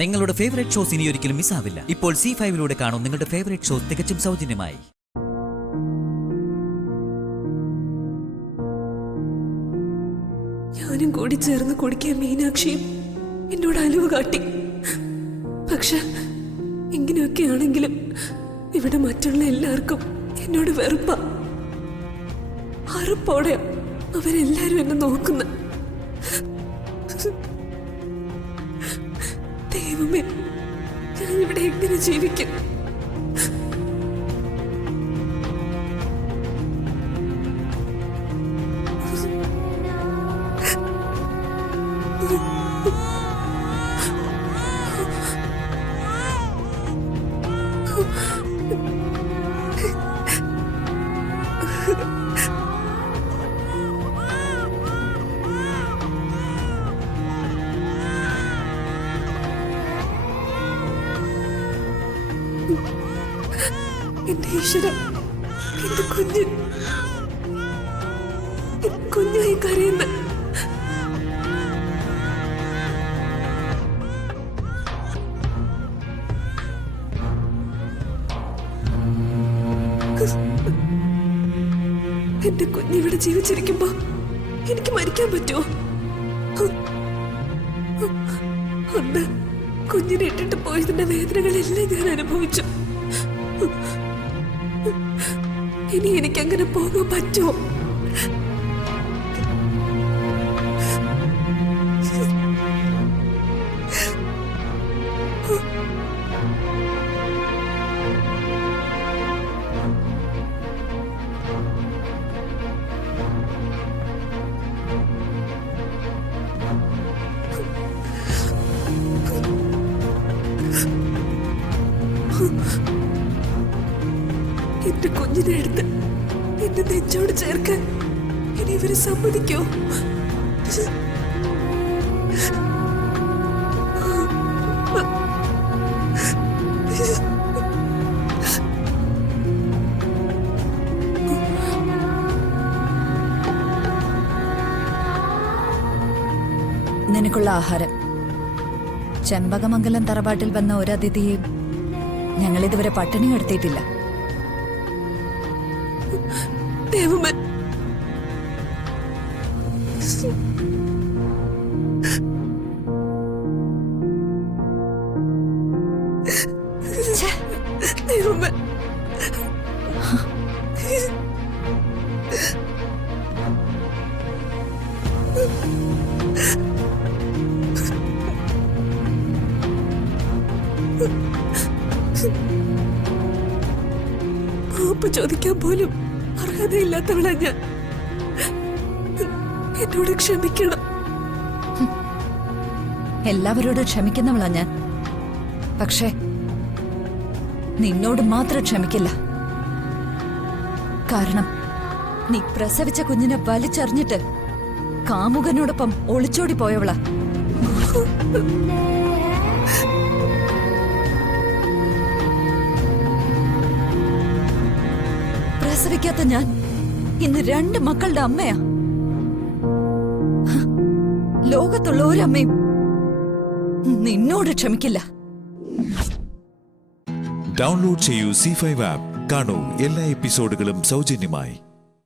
നിങ്ങളുടെ favourite shows ഇനി ഒരിക്കലും മിസ്സാവില്ല. ഇപ്പോൾ C5 കാണും നിങ്ങളുടെ ഫേവറേറ്റ് ഷോസ് തികച്ചും സൗജന്യമായി. ഞാനും കൂടി ചേർന്ന് കുടിക്കാൻ മീനാക്ഷിയും എന്നോട് അലിവ് കാട്ടി. പക്ഷെ ഇങ്ങനെയൊക്കെ ആണെങ്കിലും ഇവിടെ മറ്റുള്ള എല്ലാവർക്കും എന്നോട് വെറുപ്പ. അറുപ്പോടെ അവരെല്ലാരും എന്നെ നോക്കുന്ന. ദൈവമേ, ഞാൻ ഇവിടെ എങ്ങനെ ജീവിക്കും? എന്റെ ഈശ്വര, എന്റെ കുഞ്ഞായി കരയുന്ന. എന്റെ കുഞ്ഞിവിടെ ജീവിച്ചിരിക്കുമ്പോ എനിക്ക് മരിക്കാൻ പറ്റുമോ? അന്ന് കുഞ്ഞിനെ ഇട്ടിട്ട് പോയതിന്റെ വേദനകളെല്ലാം ഞാൻ അനുഭവിച്ചു. ഇനി എനിക്കങ്ങനെ പോകാൻ പറ്റുമോ? എന്റെ കുഞ്ഞിനെ എടുത്ത് എന്റെ നെഞ്ചോട് ചേർക്കാൻ ഇനി ഇവര് സമ്മതിക്കോ? നിനക്കുള്ള ആഹാരം. ചെമ്പകമംഗലം തറവാട്ടിൽ വന്ന ഒരതിഥിയെയും ഞങ്ങളിതുവരെ പട്ടിണി കിടത്തിയിട്ടില്ല. ദൈവമേ, ദൈവമേ, മാപ്പ് ചോദിക്കാൻ പോലും അർഹതയില്ലാത്തവളാ ഞാൻ. എന്നോട് ക്ഷമിക്കണം. എല്ലാവരോടും ക്ഷമിക്കുന്നവളാ ഞാൻ. പക്ഷേ നിന്നോട് മാത്രം ക്ഷമിക്കില്ല. കാരണം നീ പ്രസവിച്ച കുഞ്ഞിനെ വലിച്ചെറിഞ്ഞിട്ട് കാമുകനോടൊപ്പം ഒളിച്ചോടി പോയവളാ. പ്രസവിക്കാത്ത ഞാൻ ഇന്ന് 2 മക്കളുടെ അമ്മയാ. ലോകത്തുള്ള ഒരമ്മയും നിന്നോട് ക്ഷമിക്കില്ല. ഡൗൺലോഡ് ചെയ്യൂ C5 ആപ്പ്. കാണൂ എല്ലാ എപ്പിസോഡുകളും സൗജന്യമായി.